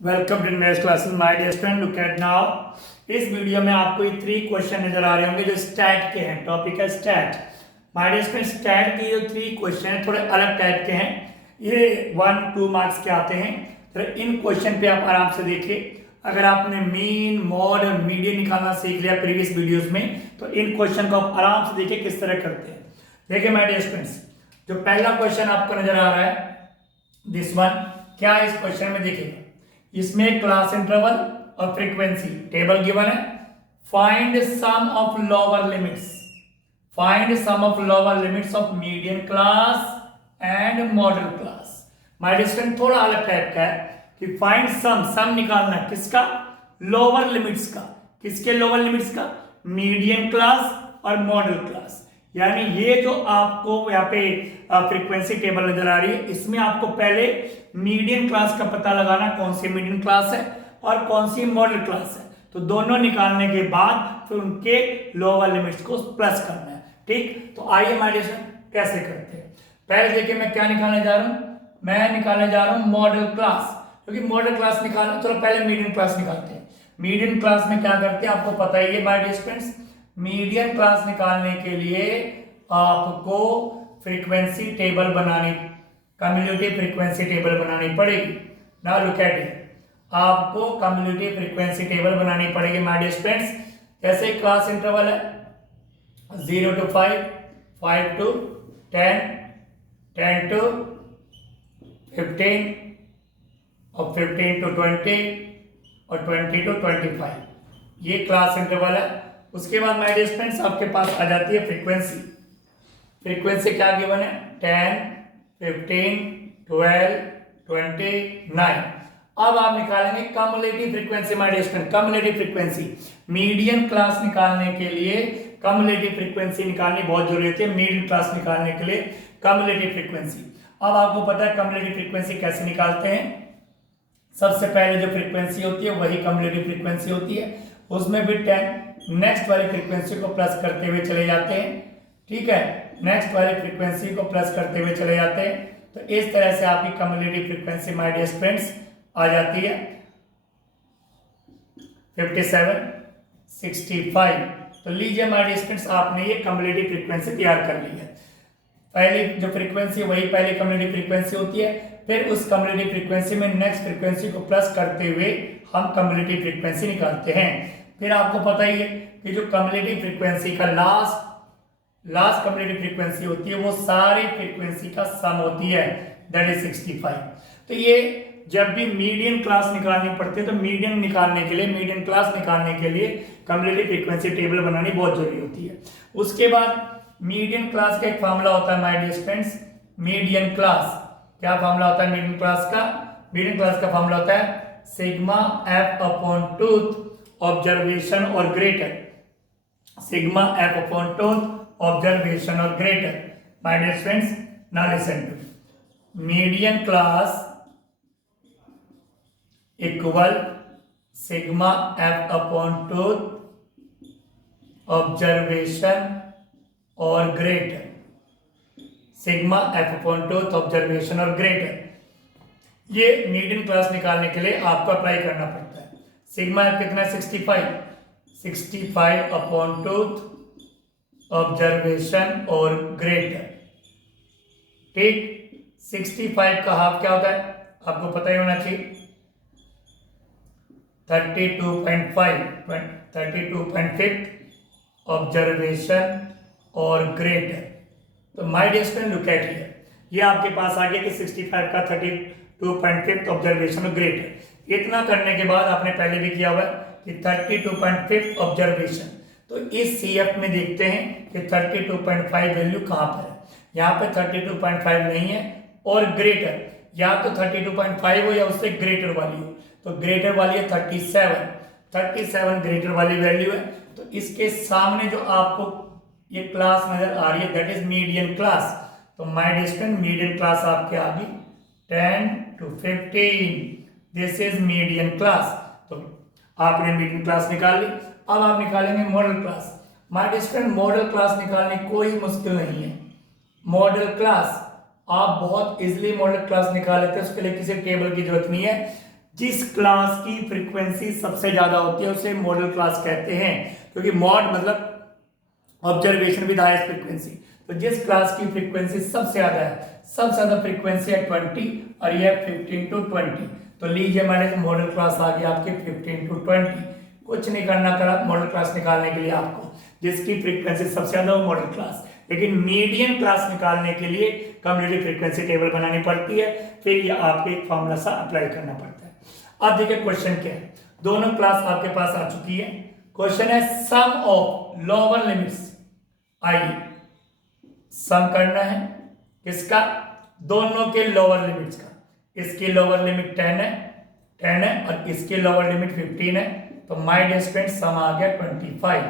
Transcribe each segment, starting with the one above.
Welcome to next classes my dear student. Look at now. इस video में आपको ये 3 क्वेश्चन नजर आ रहे होंगे जो स्टैट के हैं। टॉपिक है stat. My dear student, stat के जो 3 क्वेश्चन हैं थोड़े अलग टाइप के हैं। ये 1-2 मार्क्स के आते हैं। तो इन क्वेश्चन पे आप आराम से देखिए। अगर आपने मीन, मॉड और मीडियन निकालना सीख लिया प्रीवियस वीडियोज में, तो इन क्वेश्चन को आप आराम से देखिए किस तरह करते हैं। देखिए माय डियर स्टूडेंट्स, जो पहला क्वेश्चन आपको नजर आ रहा है, दिस वन, क्या है इस क्वेश्चन में देखिएगा। इसमें क्लास इंटरवल और फ्रीक्वेंसी टेबल गिवन है। Find sum of lower limits, find sum of lower limits of median class and modal class. My dear student, थोड़ा अलग टाइप का है कि फाइंड सम निकालना है किसका, लोअर लिमिट्स का। किसके लोअर लिमिट्स का? मीडियन क्लास और मॉडल क्लास। यानी ये जो आपको यहाँ पे फ्रीक्वेंसी टेबल नजर आ रही है, इसमें आपको पहले मीडियन क्लास का पता लगाना, कौन सी मीडियन क्लास है और कौन सी मॉडल क्लास है। तो दोनों निकालने के बाद फिर उनके लोअर लिमिट्स को प्लस करना है। ठीक, तो आइए हमारे कैसे करते हैं। पहले देखिए मैं क्या निकालने जा रहा हूं, मैं निकालने जा रहा हूं मॉडल क्लास। क्योंकि मॉडल क्लास निकालना, चलो पहले मीडियन क्लास निकालते हैं। मीडियन क्लास में क्या करते हैं आपको पता ही है my dear students. Median class निकालने के लिए आपको फ्रीक्वेंसी टेबल बनानी, कम्युलेटिव फ्रीक्वेंसी टेबल बनानी पड़ेगी। नाउ लुक एट इट, आपको कम्युलेटिव फ्रीक्वेंसी टेबल बनानी पड़ेगी माय डियर स्टूडेंट्स। जैसे क्लास इंटरवल है 0 to 5, 5 to 10, 10 to 15 और 15 to 20 और 20 to 25, ये क्लास इंटरवल है। उसके बाद माय डियर स्टूडेंट्स आपके पास आ जाती है फ्रीक्वेंसी। फ्रीक्वेंसी क्या गिवन है? 10, 15, 12, 29। अब आप निकालेंगे cumulative frequency my dear student. Cumulative frequency, median class निकालने के लिए कम्युलेटिव फ्रीक्वेंसी निकालनी बहुत जरूरी होती है। मीडियन क्लास निकालने के लिए कम्युलेटिव फ्रीक्वेंसी। अब आपको पता है कम्युलेटिव फ्रीक्वेंसी कैसे निकालते हैं। सबसे पहले जो फ्रीक्वेंसी होती है वही कम्युलेटिव फ्रीक्वेंसी होती है, उसमें भी 10 नेक्स्ट वाली फ्रीक्वेंसी को प्लस करते हुए चले जाते हैं। ठीक है, नेक्स्ट वाली फ्रीक्वेंसी को प्लस करते हुए चले जाते हैं। तो इस तरह से आपकी cumulative frequency my dear friends आ जाती है 57, 65। तो लीजिए माय डियर फ्रेंड्स, आपने ये कम्युलेटिव फ्रीक्वेंसी तैयार कर ली है। पहली जो फ्रीक्वेंसी वही पहली कम्युलेटिव फ्रीक्वेंसी होती है, फिर उस कम्युलेटिव फ्रीक्वेंसी में नेक्स्ट फ्रीक्वेंसी को प्लस करते हुए हम कम्युलेटिव फ्रीक्वेंसी निकालते हैं। फिर आपको पता ही है कि जो कम्युलेटिव फ्रीक्वेंसी का लास्ट कम्युलेटिव फ्रीक्वेंसी होती है वो सारी फ्रीक्वेंसी का सम होती है, दैट इज 65। तो ये जब भी मीडियन क्लास निकालनी पड़ती है तो मीडियन क्लास निकालने के लिए कम्युलेटिव फ्रीक्वेंसी टेबल बनानी बहुत जरूरी होती है। उसके बाद मीडियन क्लास का एक फॉर्मूला होता है my dear friends, median class. क्या फॉर्मूला होता है मीडियन क्लास का? मीडियन क्लास का फॉर्मूला होता है sigma f upon tooth observation और greater. Sigma f upon tooth observation और greater. My dear friends, now listen to, median class equal sigma f upon tooth observation और greater. Sigma f upon tooth observation और greater. ये median class निकालने के लिए आपको apply करना पड़ता है। सिग्मा एफ कितना है? 65 अपॉन टूथ ऑब्जर्वेशन और ग्रेटर। ठीक, 65 का हाफ क्या होता है आपको पता ही होना चाहिए, 32.5 ऑब्जर्वेशन और ग्रेटर। तो my dear student look at here, ये आपके पास आ गया कि 65 का 32.5 ऑब्जर्वेशन और ग्रेटर। इतना करने के बाद आपने पहले भी किया हुआ है कि 32.5 ऑब्जर्वेशन। तो इस CF में देखते हैं कि 32.5 वैल्यू कहाँ पर है। यहाँ पे 32.5 नहीं है, और ग्रेटर या तो 32.5 हो या उससे ग्रेटर वाली हो। तो ग्रेटर वाली है 37 ग्रेटर वाली वैल्यू है। तो इसके सामने जो आपको ये क्लास नजर आ रही है दैट इज मीडियन क्लास। तो my dear student, median class आपके आ गई 10 to 15, this is median class. तो आपने मीडियन क्लास निकाल ली। अब आप निकालेंगे modal class. My dear student, modal class निकालने कोई मुश्किल नहीं है। मॉडल क्लास आप बहुत इजीली मॉडल क्लास निकाल लेते हैं, उसके लिए किसी टेबल की जरूरत नहीं है। जिस क्लास की फ्रीक्वेंसी सबसे ज्यादा होती है उसे मॉडल क्लास कहते हैं, क्योंकि मॉड मतलब ऑब्जर्वेशन विद हाईएस्ट फ्रीक्वेंसी। तो जिस क्लास की फ्रीक्वेंसी सबसे ज्यादा है, सबसे ज्यादा फ्रीक्वेंसी है 20 और ये 15 to 20, तो लीजिए हमारे मॉडल क्लास आ गया आपके 15 to 20। कुछ नहीं करना करा मॉडल क्लास निकालने के लिए आपको, जिसकी फ्रीक्वेंसी सबसे ज्यादा हो मॉडल क्लास। लेकिन मीडियन क्लास निकालने के लिए कम्युनिटी फ्रीक्वेंसी टेबल बनानी पड़ती है, फिर ये आपको एक फॉर्मूला सा अप्लाई करना पड़ता है। अब देखिए क्वेश्चन क्या है, दोनों क्लास आपके पास आ चुकी है। क्वेश्चन है सम ऑफ लोअर लिमिट्स, आइए सम करना है किसका, दोनों के लोअर लिमिट्स का। इसकी लोअर लिमिट 10 है और इसकी लोअर लिमिट 15 है, तो माय डियर स्टूडेंट्स सम आ गया 25।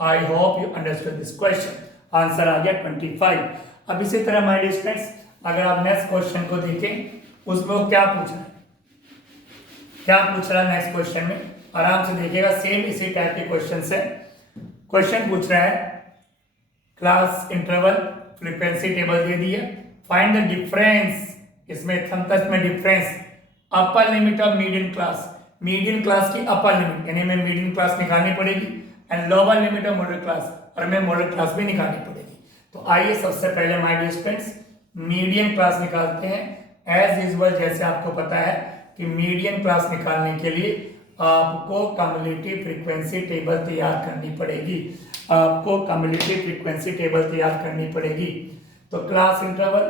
I hope you understood this question, answer आ गया 25। अब इसी तरह माय डियर स्टूडेंट्स अगर आप नेक्स्ट क्वेश्चन को देखें उसमें वो क्या पूछ रहा है, क्या पूछ रहा है नेक्स्ट क्वेश्चन में, आराम से देखिएगा, सेम इसी टाइप के क्वेश्चन से क्वेश्चन पूछ रहा है। क्लास इंटरवल फ्रीक्वेंसी टेबल दे दी है, फाइंड द डिफरेंस, इसमें थंतस में difference upper limit of median class, median class की अपर लिमिट यानी हमें मीडियन क्लास निकालनी पड़ेगी, and lower limit of modal class, और हमें मॉडल क्लास भी निकालनी पड़ेगी। तो आइए सबसे पहले my dear students median class निकालते हैं। एज यूजुअल जैसे आपको पता है कि मीडियन क्लास निकालने के लिए आपको कम्युलेटिव फ्रीक्वेंसी टेबल तैयार करनी पड़ेगी, आपको कम्युलेटिव फ्रीक्वेंसी टेबल तैयार करनी पड़ेगी। तो class interval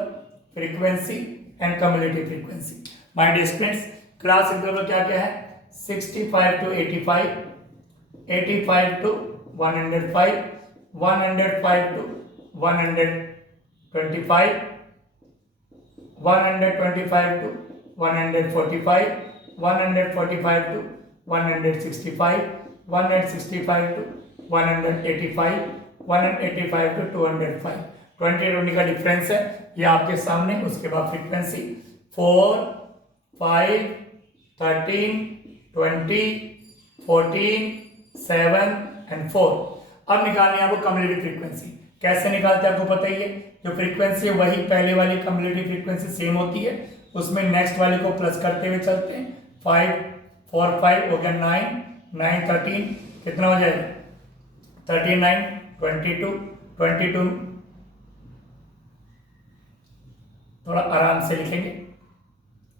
frequency and cumulative frequency, my dear students class interval क्या क्या है, 65 to 85, 85 to 105, 105 to 125, 125 to 145, 145 to 165, 165 to 185, 185 to 205, 20 का डिफरेंस है ये आपके सामने। उसके बाद फ्रीक्वेंसी 4, 5, 13, 20, 14, 7 एंड 4। अब निकालनी है आपको कम्युलेटिव फ्रीक्वेंसी। कैसे निकालते हैं आपको पता ही है, जो फ्रीक्वेंसी है वही पहले वाली कम्युलेटिव फ्रीक्वेंसी सेम होती है, उसमें नेक्स्ट वाले को प्लस करते हुए चलते हैं। 5 4 5 हो गया 9, 9 13 कितना हो जाएगा 39, 22, 22 थोड़ा आराम से लिखेंगे,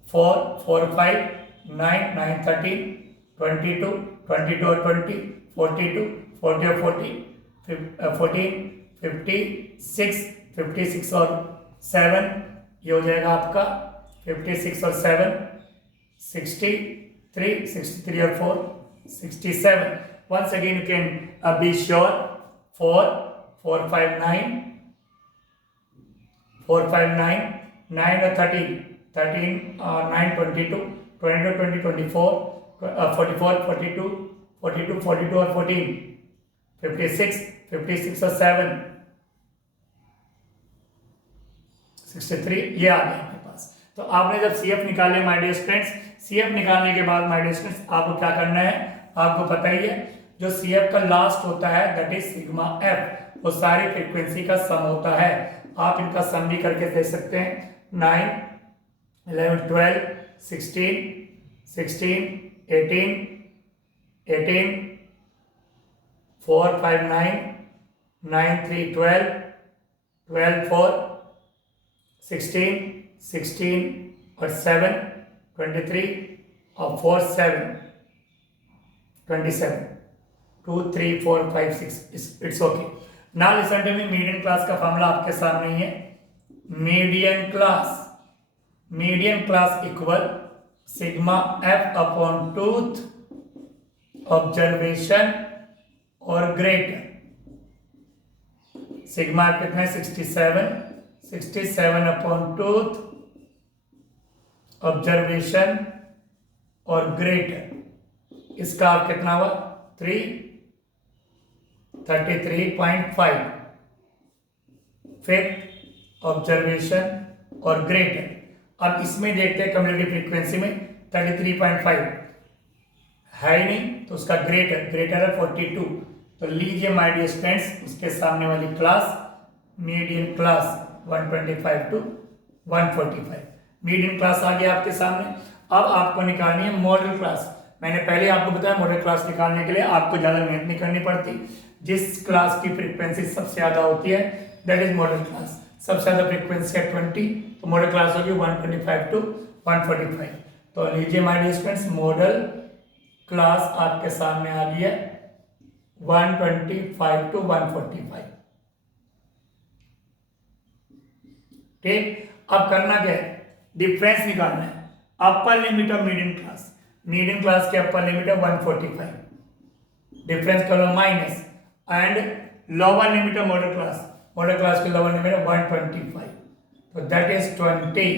4 4 5 9 9 13 22 22 और 20 42 40 और 40 14 56 56 और 7 ये हो जाएगा आपका 56 और 7 63 63 और 4 67। once again you can be sure 4 4 5 9 4 5 9 9 और 13 13 9 22 22 20 24 44 42 42 42 और 14 56 56 और 7 63 ये आ गया हमारे पास। तो आपने जब CF निकाले माय डियर स्टूडेंट्स, CF निकालने के बाद माय डियर स्टूडेंट्स आपको क्या करना है, आपको पता ही है जो CF का लास्ट होता है दैट इज सिग्मा F, वो सारी फ्रीक्वेंसी का सम होता है। आप इनका सम भी करके देख सकते हैं, 9 11 12 16 16 18 18 4 5 9 9 3 12 12 4 16 16 और 7 23 और 4 7 27 2 3 4 5 6 it's okay. Now listen to me, median class का फॉर्मूला आपके सामने ही है। Median class equal sigma F upon tooth observation और ग्रेटर। सिग्मा कितना है 67 अपॉन टूथ ऑब्जर्वेशन और ग्रेटर, इसका कितना हुआ 33.5। फिफ्थ ऑब्जर्वेशन और ग्रेटर। अब इसमें देखते हैं कम्युलेटिव फ्रीक्वेंसी में 33.5 है ही नहीं, तो उसका ग्रेटर है 42। तो लीजिए माय डियर स्टूडेंट्स उसके सामने वाली class median class 125 to 145, median class आ गया आपके सामने। अब आपको निकालनी है मॉडल क्लास। मैंने पहले आपको बताया मॉडल क्लास निकालने के लिए आपको ज़्यादा मेहनत नहीं करनी पड़ती। जिस क्लास की फ्रीक्वेंसी सबसे ज़्यादा होती है दैट इज मॉडल क्लास। सबसे ज़्यादा फ्रीक्वेंसी है 20, तो मॉडल क्लास होगी 125 to 145। तो लीजिए my dear students, modal class आपके सामने आ गई है 125 to 145। ठीक, अब करना क्या है, डिफरेंस निकालना है। Upper limit of medium class, medium class के अपर लिमिट है 145, डिफरेंस करो minus, and lower limit of modal class, modal class की लोअर लिमिट है 125, तो that is 20।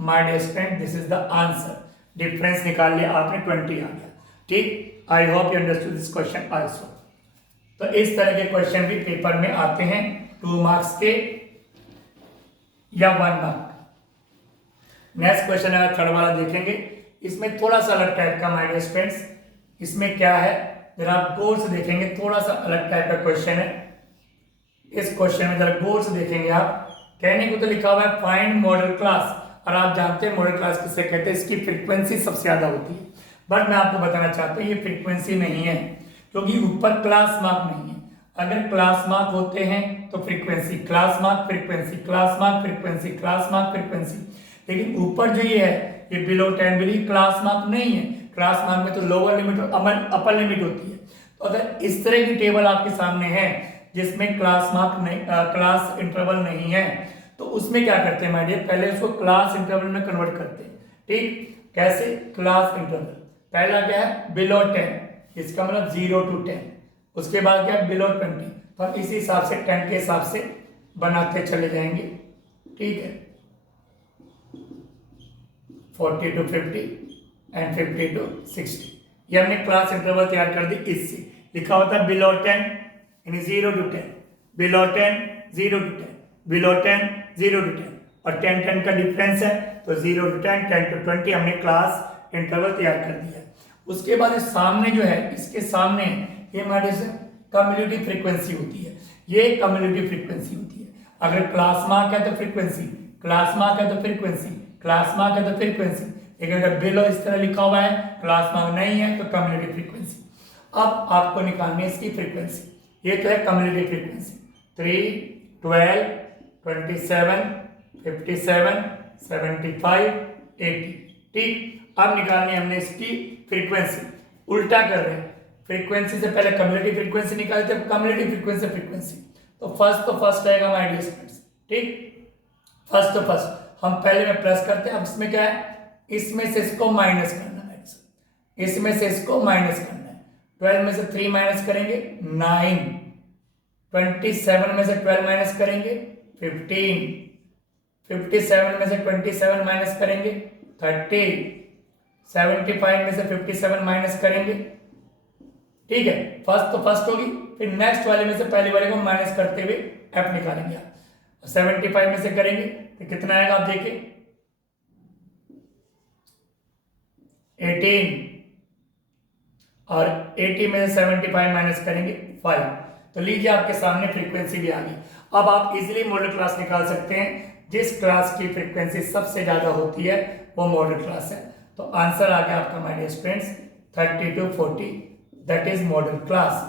My dear student, this is the answer. Difference निकाल लिया आपने, 20 आ गया। ठीक, I hope you understood this question also. तो इस तरह के क्वेश्चन भी पेपर में आते हैं, 2 मार्क्स के या 1 मार्क। नेक्स्ट क्वेश्चन है, थर्ड वाला देखेंगे। इसमें थोड़ा सा अलग टाइप का माय डियर स्टूडेंट्स, इसमें क्या है जरा आप गौर से देखेंगे, थोड़ा सा अलग टाइप का क्वेश्चन है। इस क्वेश्चन में जरा गौर से देखेंगे आप, कहने को तो लिखा हुआ है फाइंड मॉडल क्लास, और आप जानते हैं मॉडल क्लास किसे कहते हैं, इसकी फ्रीक्वेंसी सबसे ज्यादा होती है। बट मैं आपको बताना चाहता हूँ ये फ्रीक्वेंसी नहीं है, क्योंकि ऊपर क्लास मार्क नहीं है। अगर क्लास मार्क होते हैं तो frequency, class mark frequency, class mark frequency, class mark frequency, लेकिन ऊपर जो ये है ये बिलो 10 बिली क्लास मार्क नहीं है। क्लास मार्क में तो लोअर लिमिट और अपर लिमिट होती है। तो अगर इस तरह की टेबल आपके सामने है जिसमें क्लास मार्क नहीं, क्लास इंटरवल नहीं है, तो उसमें क्या करते हैं माय डियर, पहले उसको क्लास इंटरवल में कन्वर्ट करते हैं। ठीक, कैसे, क्लास इंटरवल पहला क्या है बिलो 10, इसका मतलब 0 to 10, उसके बाद क्या है बिलो 20, तो हम इसी हिसाब से 10 के हिसाब से बनाते चले जाएंगे। ठीक है, 40 to 50 एंड 50 to 60, ये हमने क्लास इंटरवल तैयार कर दी। इससे लिखा होता है बिलो 10 यानी 0 to 10, below 10 0 to 10, below 10 0 to 10, और 10 10 का डिफरेंस है, तो 0 to 10 10 to 20 हमने क्लास इंटरवल तैयार कर दिया। उसके बाद सामने जो है, इसके सामने ये हमारे कम्युलेटिव फ्रीक्वेंसी होती है, ये कम्युलेटिव फ्रीक्वेंसी होती है। अगर क्लास मार्क है तो फ्रीक्वेंसी, क्लास मार्क है तो फ्रीक्वेंसी, क्लास मार्क है तो फ्रीक्वेंसी, लेकिन अगर बिलो इस तरह लिखा हुआ है क्लास मार्क नहीं है तो कम्युलेटिव फ्रीक्वेंसी। अब आपको निकालनी है इसकी फ्रीक्वेंसी, ये तो है कम्युलेटिव फ्रीक्वेंसी 3, 12, 27, 57, 75, 80। ठीक, अब निकालनी है हमने इसकी फ्रीक्वेंसी, उल्टा कर रहे हैं, फ्रीक्वेंसी से पहले कम्युलेटिव फ्रीक्वेंसी निकालते हैं, कम्युलेटिव फ्रीक्वेंसी फ्रीक्वेंसी, तो फर्स्ट आएगा माय डियर स्टूडेंट्स। ठीक, फर्स्ट हम पहले में प्लस करते हैं। अब इसमें क्या है, इसमें से इसको माइनस करना है, इसमें से इसको माइनस करना है। 12 में से 3 माइनस करेंगे 9, 27 में से 12 माइनस करेंगे 15, 57 में से 27 माइनस करेंगे 30, 75 में से 57 माइनस करेंगे। ठीक है, फर्स्ट तो फर्स्ट होगी, फिर नेक्स्ट वाले में से पहले वाले को माइनस करते हुए एफ निकालेंगे आप। 75 में से करेंगे तो कितना आएगा आप देखिए 18, और 80 में से 75 माइनस करेंगे 5। तो लीजिए आपके सामने फ्रीक्वेंसी भी आ गई। अब आप इजीली मॉडल क्लास निकाल सकते हैं, जिस क्लास की फ्रीक्वेंसी सबसे ज्यादा होती है वो मॉडल क्लास है। तो आंसर आ गया आपका my dear students 30 to 40, that is modal class.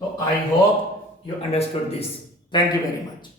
तो I hope you understood this. Thank you very much.